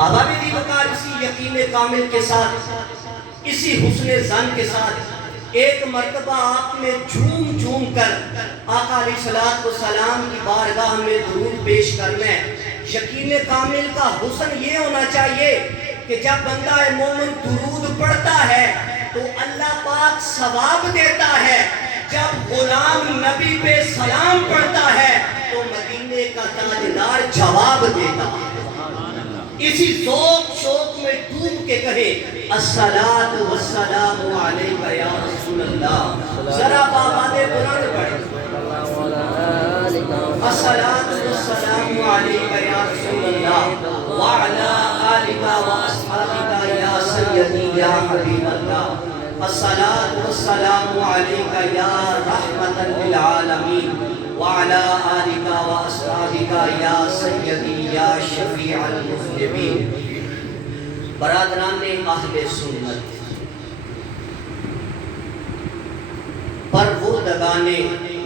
ابا بھی وقار اسی یقین کامل کے ساتھ، اسی حسن ظن کے ساتھ ایک مرتبہ آپ نے جھوم جھوم کر آقا علیہ السلام کی بارگاہ میں درود پیش کرنا ہے۔ یقین کامل کا حسن یہ ہونا چاہیے کہ جب بندہ مومن درود پڑھتا ہے تو اللہ پاک ثواب دیتا ہے، جب غلام نبی پہ سلام پڑھتا ہے تو مدینے کا تاجدار جواب دیتا ہے۔ اسی ذوق شوق میں ڈوب کے کہے الصلاۃ والسلام علیکہ یا رسول اللہ، ذرا بآواز بلند پڑھیں الصلاۃ والسلام علیکہ یا رسول اللہ وعلی آلکہ واصحابکہ یا سیدی یا حبیب اللہ، الصلاۃ والسلام علیکہ یا رحمۃ للعالمین وعلی آلکہ واصحابکہ یا سیدی یا شفیع المذنبین۔ برادران اہل سنت، پروردگان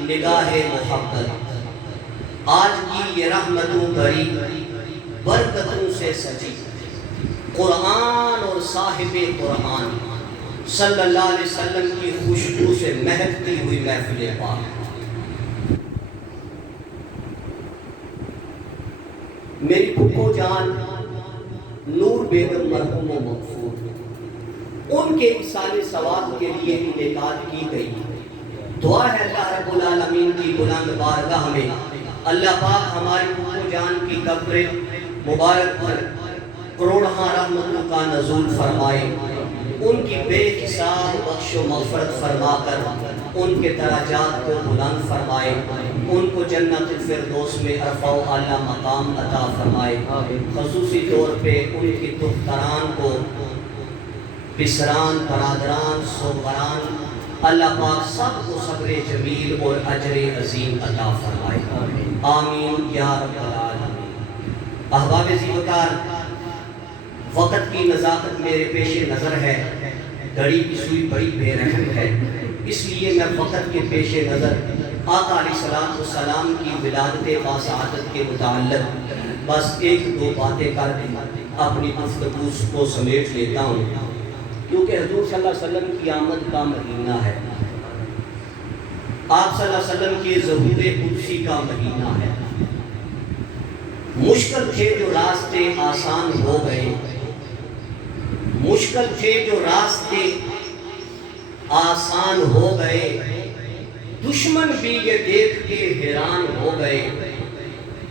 نگاہ محبت، آج کی یہ رحمتوں بھری برکتوں سے سجی قرآن اور صاحب قرآن صلی اللہ علیہ وسلم کی خوشبو سے مہکتی ہوئی محفل پاک، میری پھپھو جان نور بیگم مرحوم و مغفور، ان کے اصال ثواب کے لیے انعقاد کی گئی۔ دعا ہے اللہ رب العالمین کی بلند بارگاہ میں اللہ پاک ہماری پھپھو جان کی قبر مبارک پر کروڑہا رحمتوں کا نزول فرمائے، ان کی بے حساب بخش و مغفرت فرما کر ان کے درجات کو بلند فرمائے، ان کو جنت الفردوس میں عرفہ و اعلیٰ مقام عطا فرمائے۔ خصوصی طور پہ ان کی دختران کو، بسران، برادران، صوبران، اللہ پاک سب کو صبر جمیل اور اجر عظیم عطا فرمائے، آمین یا رب العالمین۔ احباب زیوکار، وقت کی نزاکت میرے پیش نظر ہے، گھڑی کی سوئی بڑی بے رحم ہے، اس لیے میں وقت کے پیش نظر آقا علیہ السلام کی ولادت باسعادت کے متعلق بس ایک دو باتیں کر کے اپنی گفتگو کو سمیٹ لیتا ہوں، کیونکہ حضور صلی اللہ علیہ وسلم کی آمد کا مہینہ ہے، آپ صلی اللہ علیہ وسلم کی ظہور قدسی کا مہینہ ہے۔ مشکل تھے جو راستے آسان ہو گئے، مشکل تھے جو راستے آسان ہو گئے، دشمن بھی یہ دیکھ کے حیران ہو گئے۔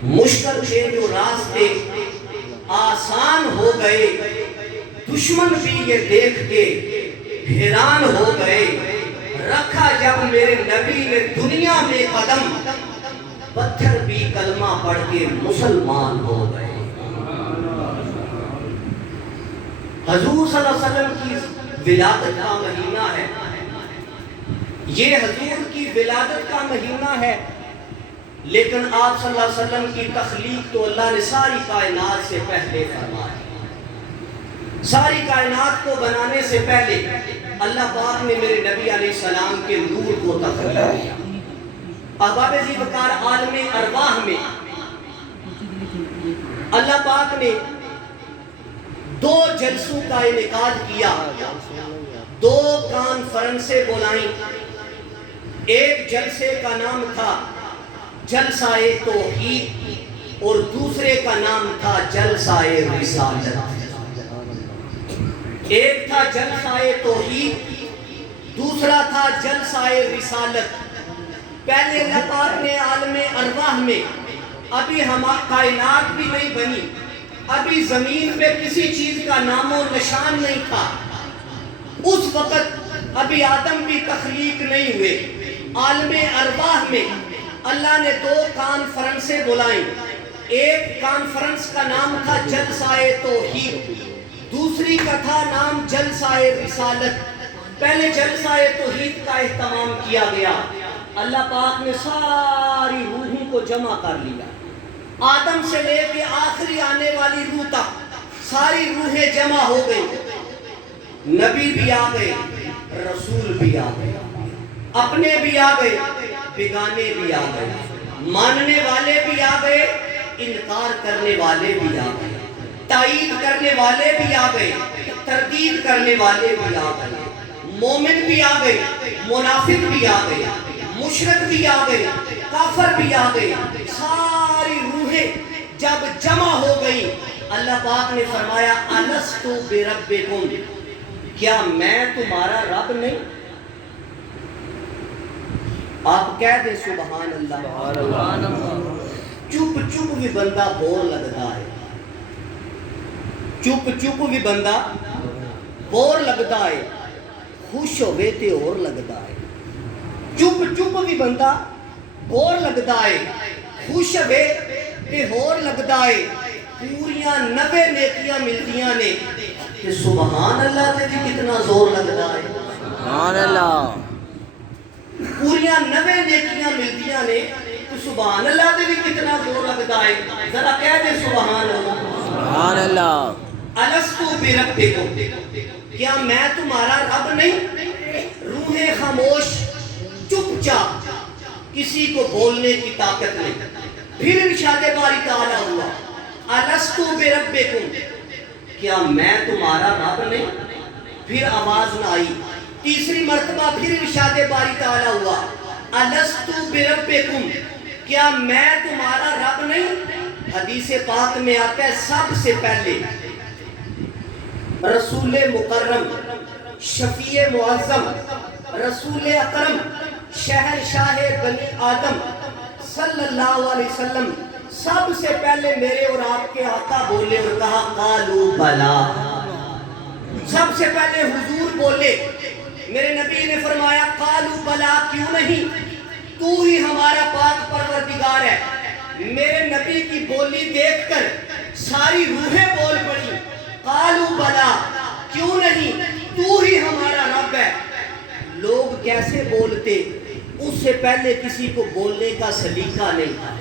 مشکل تھے جو راستے آسان ہو گئے، دشمن بھی یہ دیکھ کے حیران ہو گئے۔ رکھا جب میرے نبی نے دنیا میں قدم، پتھر بھی کلمہ پڑھ کے مسلمان ہو گئے۔ حضور صلی اللہ علیہ وسلم کی ولادت کا مہینہ ہے، یہ حضور کی ولادت کا مہینہ ہے، لیکن آپ صلی اللہ علیہ وسلم کی تخلیق تو اللہ نے ساری کائنات سے پہلے فرمائی۔ ساری کائنات کو بنانے سے پہلے اللہ پاک نے میرے نبی علیہ السلام کے نور کو تخلیق کیا۔ احباب زیوکار، عالم ارواح میں اللہ پاک نے دو جلسوں کا انعقاد کیا، دو کانفرنسیں بلائیں۔ ایک جلسے کا نام تھا جلسہ توحید اور دوسرے کا نام تھا جلسہ رسالت۔ ایک تھا جلسہ توحید، دوسرا تھا جلسہ رسالت۔ پہلے اللہ پاک نے عالم ارواح میں، ابھی کائنات بھی نہیں بنی، ابھی زمین پہ کسی چیز کا نام و نشان نہیں تھا، اس وقت ابھی آدم بھی تخلیق نہیں ہوئے۔ عالم ارواح میں اللہ نے دو کانفرنسیں بلائیں۔ ایک کانفرنس کا نام تھا جلسہ توحید، دوسری کا تھا نام جلسہ رسالت۔ پہلے جلسہ توحید کا اہتمام کیا گیا، اللہ پاک نے ساری روحوں کو جمع کر لیا، آدم سے لے کے آخری آنے والی روح تک ساری روحیں جمع ہو گئی۔ نبی بھی آ گئے، رسول بھی آ گئے، اپنے بھی آ گئے، بیگانے بھی آ گئے، ماننے والے بھی آ گئے، انکار کرنے والے بھی آ گئے۔ تائید کرنے والے بھی آ گئے، تردید کرنے والے بھی آ گئے، مومن بھی آ گئے، منافق بھی آ گئے، مشرک بھی آ گئے، کافر بھی آ گئے۔ ساری روحیں جب جمع ہو گئی، اللہ پاک نے فرمایا الستُ بربکم، کیا میں تمہارا رب نہیں؟ آپ کہہ دیں سبحان اللہ۔ چپ چپ بھی بندہ بور لگتا ہے، چپ چپ بھی بندہ بور لگتا ہے، خوش ہوئے تے اور لگتا ہے۔ چپ چپ بھی بندہ بور لگتا ہے، خوش ہوئے تے اور لگتا ہے۔ پوریاں 90 نیکیاں ملدیاں نے کہ سبحان اللہ تے بھی کتنا زور لگتا ہے۔ سبحان اللہ۔ پوریاں 90 نیکیاں ملدیاں نے تو سبحان اللہ تے بھی کتنا زور لگتا ہے۔ ذرا کہہ دے سبحان اللہ۔ سبحان اللہ۔ الستُ بربکم، کیا میں تمہارا رب نہیں؟ روحیں خاموش، چپ چاپ، کسی کو بولنے کی طاقت نہیں۔ پھر ارشاد باری تعالیٰ ہوا الستُ بربکم، کیا میں تمہارا رب نہیں؟ پھر آواز نہ آئی۔ تیسری مرتبہ پھر ارشاد باری تعالیٰ ہوا الستُ بربکم، کیا میں تمہارا رب نہیں؟ حدیث پاک میں آتا ہے سب سے پہلے رسول مکرم، شفیع معظم، رسول اکرم، شہنشاہ بنی آدم صلی اللہ علیہ وسلم سب سے پہلے میرے اور آپ کے آقا بولے اور کہا قالوا بلا۔ سب سے پہلے حضور بولے، میرے نبی نے فرمایا قالوا بلا، کیوں نہیں؟ تو ہی ہمارا پاک پروردگار ہے۔ میرے نبی کی بولی دیکھ کر ساری روحیں بول پڑی قالوا بلا، کیوں نہیں؟ تو ہی ہمارا رب ہے۔ لوگ کیسے بولتے؟ اس سے پہلے کسی کو بولنے کا سلیقہ نہیں تھا۔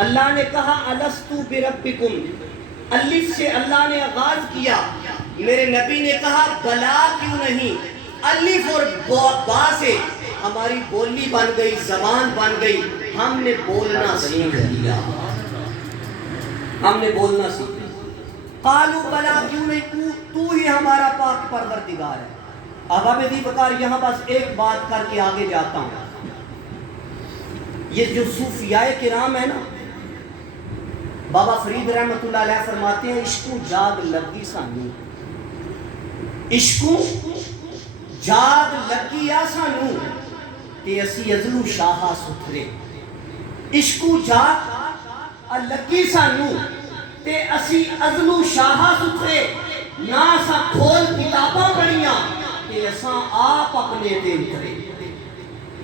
اللہ نے کہا الستُ بربکم، الف سے اللہ نے آغاز کیا۔ میرے نبی نے کہا بلا کیوں نہیں؟ الف اور با سے ہماری بولی بن گئی، زبان بن گئی، ہم نے بولنا سیکھ لیا، ہم نے بولنا سیکھ لیا۔ قالوا بلا کیوں نہیں؟ تو ہی ہمارا پاک پروردگار ہے۔ اب ابھی بکار یہاں بس ایک بات کر کے آگے جاتا ہوں۔ یہ جو صوفیاء کرام ہے نا، بابا فرید رحمت اللہ علیہ فرماتے ہیں عشقو جاد لگی سانو، عشقو جاد لگی آ سانو تے اسی ازلو شاہا ستھرے۔ عشقو جاد لگی سانو تے اسی ازلو شاہا ستھرے، نہ سا کھول کتاباں پڑھیاں تے اساں آپ اپنے تے اترے۔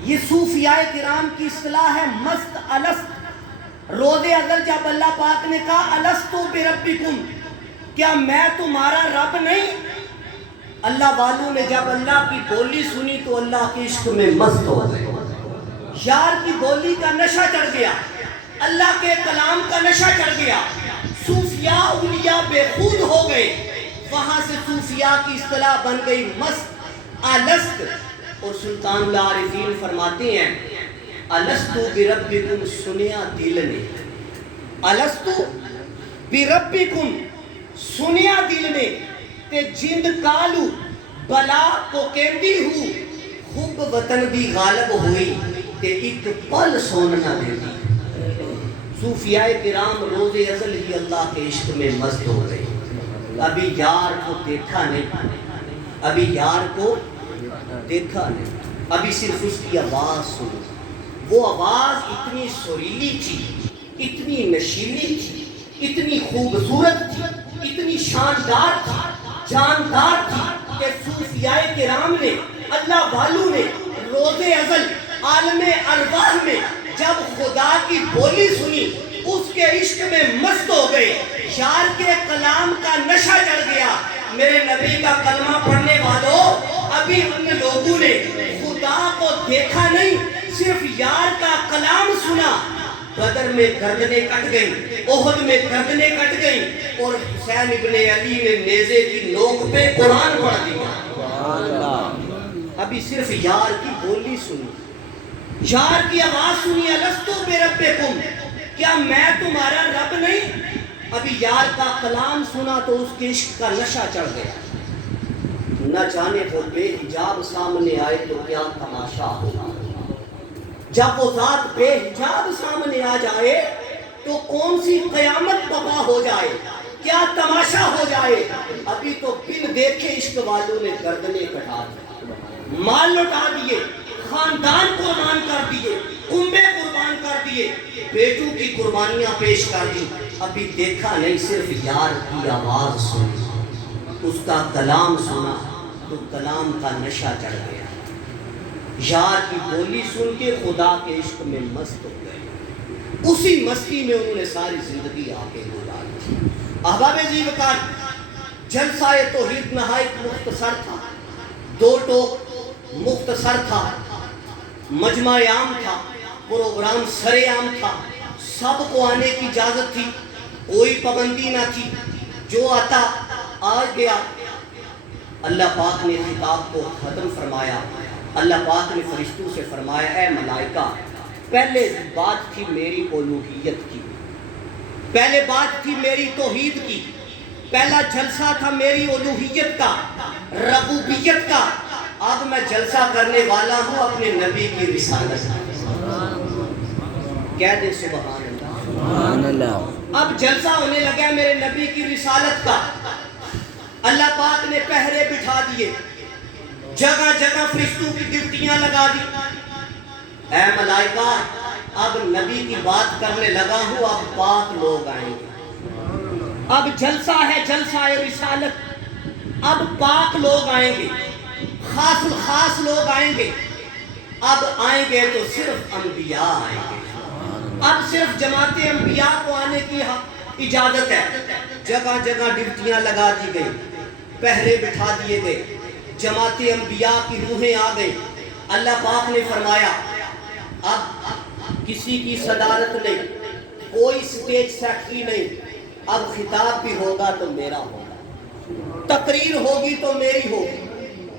یہ صوفیاء کرام کی اصطلاح ہے مست الست۔ روز ازل جب اللہ پاک نے کہا الستُ بربکم، کیا میں تمہارا رب نہیں؟ اللہ والوں نے جب اللہ کی بولی سنی تو اللہ کے عشق میں مست ہو گئے۔ یار کی بولی کا نشہ چڑھ گیا، اللہ کے کلام کا نشہ چڑھ گیا، صوفیاء اولیاء بے خود ہو گئے۔ وہاں سے صوفیاء کی اصطلاح بن گئی مست الست۔ اور سلطان العارفین فرماتے ہیں الستُ بربکم، سنیا دل نے، الستُ بربکم سنیا دل نے تے جند کالو بلا کو کہندی ہوں، خوب وطن دی غالب ہوئی تے ایک پل سوننا دیتی۔ صوفیاء کرام روز ازل ہی اللہ کے عشق میں مست ہو گئے۔ ابھی یار کو دیکھا نہیں، ابھی یار کو دیکھا نہیں، ابھی صرف اس کی آواز سنو۔ وہ آواز اتنی سریلی تھی، اتنی نشیلی تھی، اتنی خوبصورت تھی، اتنی شاندار تھی، جاندار تھی کہ صوفیاء کرام نے، اللہ والوں نے روز ازل عالم ارواح میں جب خدا کی بولی سنی اس کے عشق میں مست ہو گئے۔ یار کے کلام کا نشہ چڑھ گیا۔ میرے نبی کا کلمہ پڑھنے والوں، ابھی ان لوگوں نے خدا کو دیکھا نہیں، صرف یار کا کلام سنا، بدر میں گردنیں کٹ گئیں، احد میں گردنیں کٹ گئیں، اور حسین ابن علی نے نیزے کی نوک پہ قرآن پڑھ دیا۔ ابھی صرف یار کی بولی سنی، یار کی آواز سنی الستُ بربکم، کیا میں تمہارا رب نہیں؟ ابھی یار کا کلام سنا تو اس کے عشق کا نشہ چڑھ گیا. نہ جانے وہ بے حجاب سامنے آئے تو کیا تماشا ہوگا. جب وہ ذات بے حجاب سامنے آ جائے تو کون سی قیامت برپا ہو جائے, کیا تماشا ہو جائے. ابھی تو بن دیکھے عشق والوں نے گردنیں کٹا دی, مال لٹا دیے, خاندان قربان کر دیے, کنبے قربان کر دیے, بیٹوں کی قربانیاں پیش کر دی. ابھی دیکھا نہیں, صرف یار کی آواز سنی, اس کا کلام سنا تو کلام کا نشہ چڑھ گیا. یار کی بولی سن کے خدا کے عشق میں مست ہو گئے. اسی مستی میں انہوں نے ساری زندگی آگے گزاری. احباب زیوکار, جلسہ توحید نہایت مختصر تھا, 2 ٹوک مختصر تھا, مجمع عام تھا, پروگرام سرے عام تھا, سب کو آنے کی اجازت تھی, کوئی پابندی نہ تھی, جو آتا آ گیا. اللہ پاک نے خطاب کو ختم فرمایا. اللہ پاک نے فرشتوں سے فرمایا, اے ملائکہ, پہلے بات تھی میری الوہیت کی, پہلے بات تھی میری توحید کی, پہلا جلسہ تھا میری الوہیت کا, ربوبیت کا. اب میں جلسہ کرنے والا ہوں اپنے نبی کی رسالت کا. کہہ دے سبحان اللہ. سبحان اللہ. اب جلسہ ہونے لگا میرے نبی کی رسالت کا. اللہ پاک نے پہرے بٹھا دیے, جگہ جگہ فرشتوں کی ڈیوٹیاں لگا دی. اے ملائکہ, اب نبی کی بات کرنے لگا ہوں, اب پاک لوگ آئیں گے. اب جلسہ ہے جلسہ رسالت, اب پاک لوگ آئیں گے, خاص لوگ آئیں گے. اب آئیں گے تو صرف انبیاء آئیں گے. اب صرف جماعت انبیاء کو آنے کی اجازت ہے. جگہ جگہ ڈیوٹیاں لگا دی گئی, پہرے بٹھا دیے گئے, جماعت انبیاء کی روحیں آ گئی. اللہ پاک نے فرمایا اب کسی کی صدارت نہیں, کوئی سٹیج سیکٹری نہیں, اب خطاب بھی ہوگا تو میرا ہوگا, تقریر ہوگی تو میری ہوگی,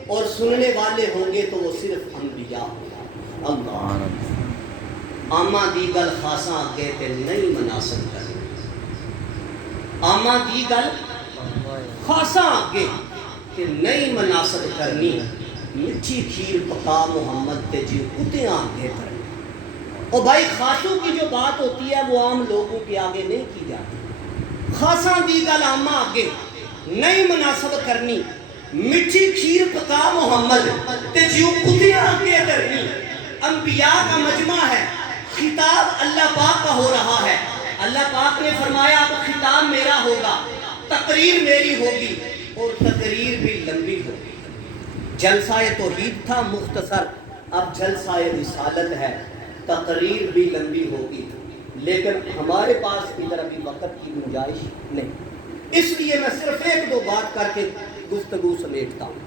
اور سننے والے ہوں گے تو وہ صرف انبیاء ہوگا. اللہ آما دی گل خاصاں آگے تے نہیں مناسب کرنی, آما دی گل خاصاں آگے تے نہیں مناسب کرنی. مٹھی کھیر پکا محمد تے جی کتیاں آگے کرنی. اور بھائی خاصوں کی جو بات ہوتی ہے وہ عام لوگوں کے آگے نہیں کی جاتی. خاصاں دی گل آما آگے نہیں مناسب کرنی. مٹھی کھیر پکا محمد تے جی کتیاں آگے کرنی. انبیاء کا مجمع ہے, خطاب اللہ پاک کا ہو رہا ہے. اللہ پاک نے فرمایا اب خطاب میرا ہوگا, تقریر میری ہوگی, اور تقریر بھی لمبی ہوگی. جلسہ توحید تھا مختصر, اب جلسہ رسالت ہے, تقریر بھی لمبی ہوگی. لیکن ہمارے پاس ادھر ابھی وقت کی گنجائش نہیں, اس لیے میں صرف 1-2 بات کر کے گفتگو سمیٹتا ہوں.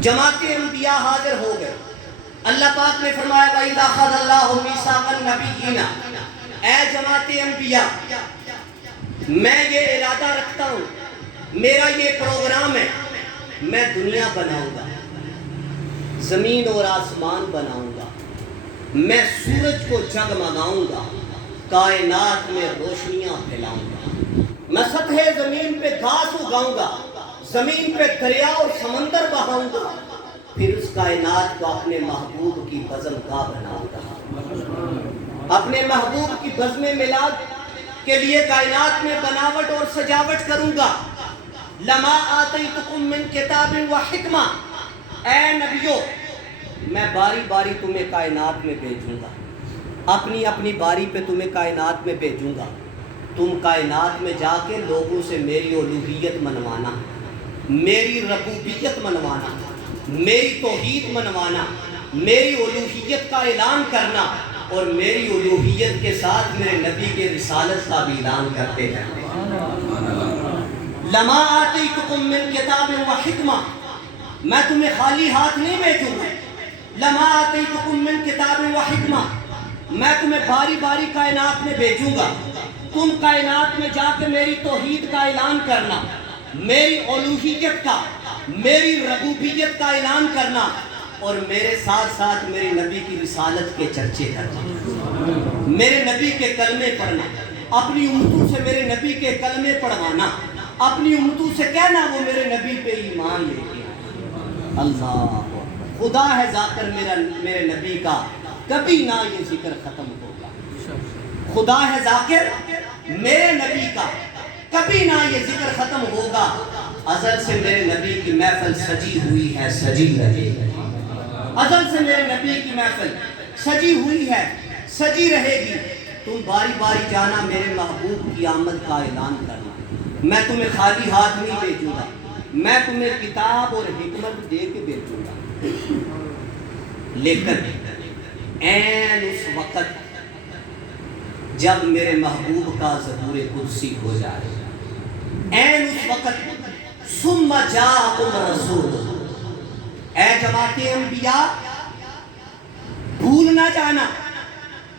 جماعت انبیاء حاضر ہو گئے. اللہ پاک نے فرمایا وَإِذَا أَخَذَ اللَّهُ مِيثَاقَ النَّبِيِّينَ, اے جماعت انبیاء, میں یہ ارادہ رکھتا ہوں, میرا یہ پروگرام ہے, میں دنیا بناؤں گا, زمین اور آسمان بناؤں گا, میں سورج کو جگمگاؤں گا, کائنات میں روشنیاں پھیلاؤں گا, میں سطح زمین پہ گھاس اگاؤں گا, زمین پہ دریا اور سمندر بہاؤں گا, پھر اس کائنات کو اپنے محبوب کی بزم کا بناؤں گا. اپنے محبوب کی بزم میلاد کے لیے کائنات میں بناوٹ اور سجاوٹ کروں گا. لما آتیتکم من کتاب و حکمہ, اے نبیوں میں باری باری تمہیں کائنات میں بھیجوں گا, اپنی اپنی باری پہ تمہیں کائنات میں بھیجوں گا. تم کائنات میں جا کے لوگوں سے میری الوہیت منوانا, میری ربوبیت منوانا, میری توحید منوانا, میری الوہیت کا اعلان کرنا, اور میری الوہیت کے ساتھ میرے نبی کے رسالت کا بھی اعلان کرتے ہیں. لما آتیتکم من کتاب و حکمہ, میں تمہیں خالی ہاتھ نہیں بھیجوں گا. لما آتیتکم من کتاب و حکمہ, میں تمہیں باری باری کائنات میں بھیجوں گا. تم کائنات میں جا کے میری توحید کا اعلان کرنا, میری الوہیت کا, میری ربوبیت کا اعلان کرنا, اور میرے ساتھ ساتھ میرے نبی کی رسالت کے چرچے کرنا, میرے نبی کے کلمے پڑھنا, اپنی امتوں سے میرے نبی کے کلمے پڑھوانا، اپنی امتوں سے کہنا وہ میرے نبی پہ ایمان لے کے آئے۔ اللہ خدا ہے ذاکر میرے نبی کا، کبھی نہ یہ ذکر ختم ہوگا۔ خدا ہے ذاکر میرے نبی کا، کبھی نہ یہ ذکر ختم ہوگا۔ ازل سے میرے نبی کی محفل سجی ہوئی ہے، سجی رہے گی۔ ازل سے میرے نبی کی محفل سجی ہوئی ہے، سجی رہے گی۔ تم باری باری جانا، میرے محبوب کی آمد کا اعلان کرنا۔ میں تمہیں خالی ہاتھ نہیں بھیجوں گا، میں تمہیں کتاب اور حکمت دے کے بھیجوں گا۔ لیکن عین اس وقت جب میرے محبوب کا ظہور قدسی ہو جائے، عین اس وقت ثم جاءکم رسول، اے جماعت انبیاء بھول نہ جانا،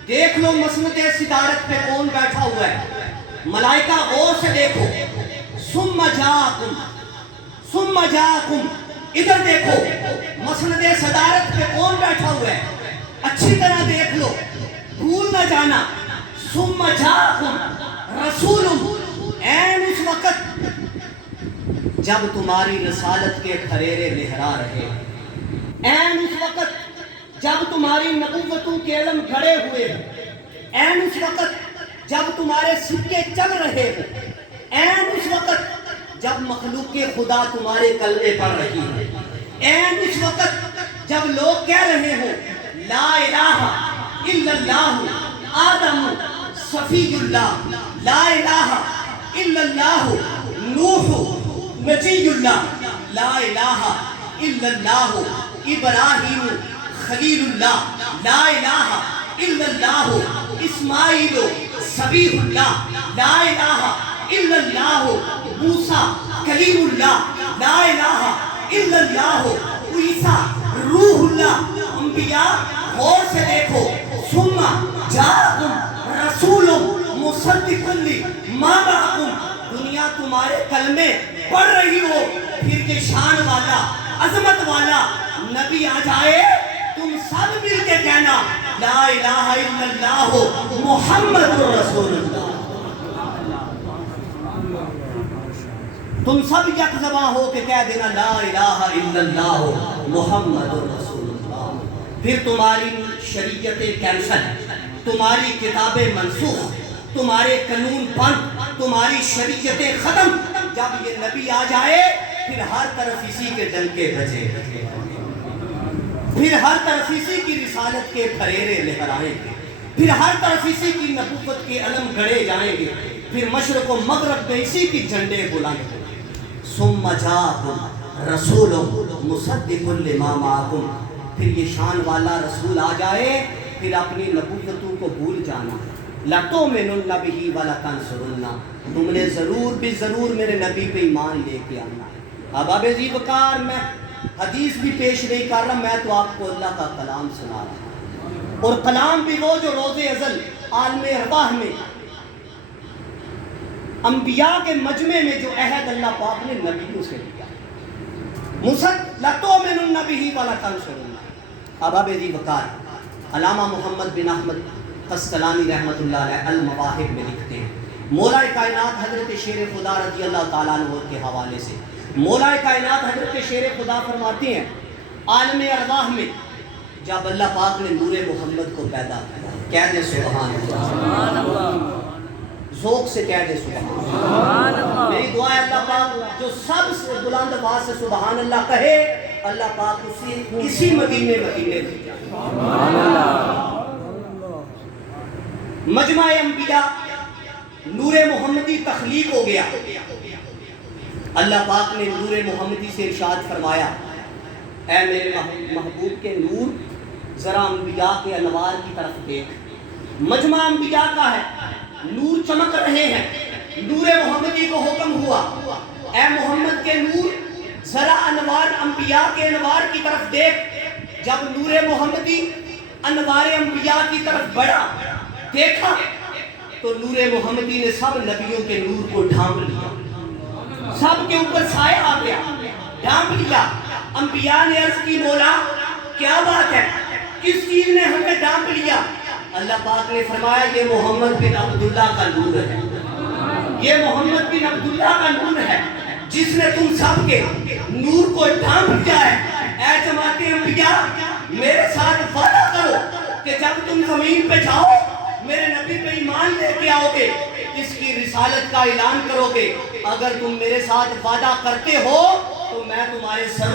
دیکھ لو مسند صدارت پہ کون بیٹھا ہوا ہے، ملائکہ غور سے دیکھو۔ ثم جاءکم، ثم جاءکم، ادھر دیکھو مسند صدارت پہ کون بیٹھا ہوا ہے، اچھی طرح دیکھ لو، بھول نہ جانا۔ ثم جاءکم رسول، عین اس وقت جب تمہاری رسالت کے پھریرے لہرا رہے، عین اس وقت جب تمہاری نبوتوں کے علم گھڑے ہوئے ہیں، عین اس وقت جب تمہارے سکے چل رہے ہیں، عین اس وقت جب مخلوق خدا تمہارے کلمے پڑھ رہی ہے، عین اس وقت جب لوگ کہہ رہے ہو لا الہ الا اللہ آدم صفی اللہ، لا الہ الا اللہ نوح نجی اللہ، لا الہ الا اللہ ابراہیم خلیل اللہ، لا الہ الا اللہ اسماعیل صبیح اللہ، لا الہ الا اللہ موسیٰ کلیم اللہ، لا الہ الا اللہ عیسیٰ روح اللہ۔ انبیاء غور سے دیکھو، ثم جاءکم رسول مصدق لما معکم، دنیا تمہارے کلمے پڑھ رہی ہو، پھر یہ شان والا عظمت والا نبی آ جائے، تم سب مل کے کہنا لا الہ الا اللہ محمد رسول اللہ۔ تم سب یک زباں ہو کے کہہ دینا لا الہ الا اللہ محمد رسول اللہ۔ پھر تمہاری شریعتیں کینسل، تمہاری کتابیں منسوخ، تمہارے قانون بند، تمہاری شریعتیں ختم۔ جب یہ نبی آ جائے پھر ہر طرف اسی کے ڈنکے بجے، پھر ہر طرف اسی کی رسالت کے پھریرے لہرائیں گے، پھر ہر طرف اسی کی نبوت کے علم گڑے جائیں گے، پھر مشرق و مغرب میں اسی کی جھنڈے بلند ہوں گے۔ ثم جاءکم رسول مصدق لما معکم، پھر یہ شان والا رسول آ جائے، پھر اپنی نبوتوں کو بھول جانا۔ لَتُؤْمِنُنَّ بِهِ وَلَتَنْصُرُنَّ، تم نے ضرور بھی ضرور میرے نبی پہ ایمان لے کے آنا۔ اب ذی وقار میں حدیث بھی پیش نہیں کر رہا، میں تو آپ کو اللہ کا کلام سنا رہا ہوں، اور کلام بھی وہ جو روز ازل عالم ارواح میں انبیاء کے مجمع میں جو عہد اللہ پاک نے نبیوں سے لیا، لَتُؤْمِنُنَّ بِهِ وَلَتَنْصُرُنَّ۔ اب ذی وقار علامہ محمد بن احمد قسطلانی رحمۃ اللہ علیہ المواہب میں لکھتے ہیں، مولا کائنات حضرت شیر خدا رضی اللہ تعالیٰ عنہ کے حوالے سے، مولا کائنات حضرت شیر خدا فرماتے ہیں عالم ارواح میں جب اللہ پاک نے نور محمد کو پیدا کیا، کہہ دے سبحان اللہ، ذوق سے کہہ دے سبحان اللہ۔ میری دعا ہے اللہ پاک جو سب سے بلند آواز سے سبحان اللہ کہے، اللہ پاک اسی مدینے میں سبحان اللہ۔ مجمع انبیاء نور محمدی تخلیق ہو گیا، اللہ پاک نے نور محمدی سے ارشاد فرمایا اے میرے محبوب کے نور ذرا انبیاء کے انوار کی طرف دیکھ۔ مجمع انبیاء کا ہے، نور چمک رہے ہیں، نور محمدی کو حکم ہوا اے محمد کے نور ذرا انوار انبیاء کے انوار کی طرف دیکھ۔ جب نور محمدی انوار انبیاء کی طرف بڑھا، دیکھا تو نور محمدی نے سب نبیوں کے نور کو ڈھانپ لیا، سب کے اوپر سایہ آ گیا، ڈھانپ لیا۔ انبیاء نے عرض کی مولا کیا بات ہے، کس چیز نے ہمیں ڈھانپ لیا؟ اللہ پاک نے فرمایا یہ محمد بن عبداللہ کا نور ہے، یہ محمد بن عبداللہ کا نور ہے جس نے تم سب کے نور کو ڈھانپ دیا ہے۔ اے جماعت انبیاء، میرے ساتھ وعدہ کرو کہ جب تم زمین پہ جاؤ میرے نبی پہ ایمان لے کے آؤ گے، اس کی رسالت کا اعلان کرو گے۔ اگر تم میرے ساتھ وعدہ کرتے ہو تو میں تمہارے سر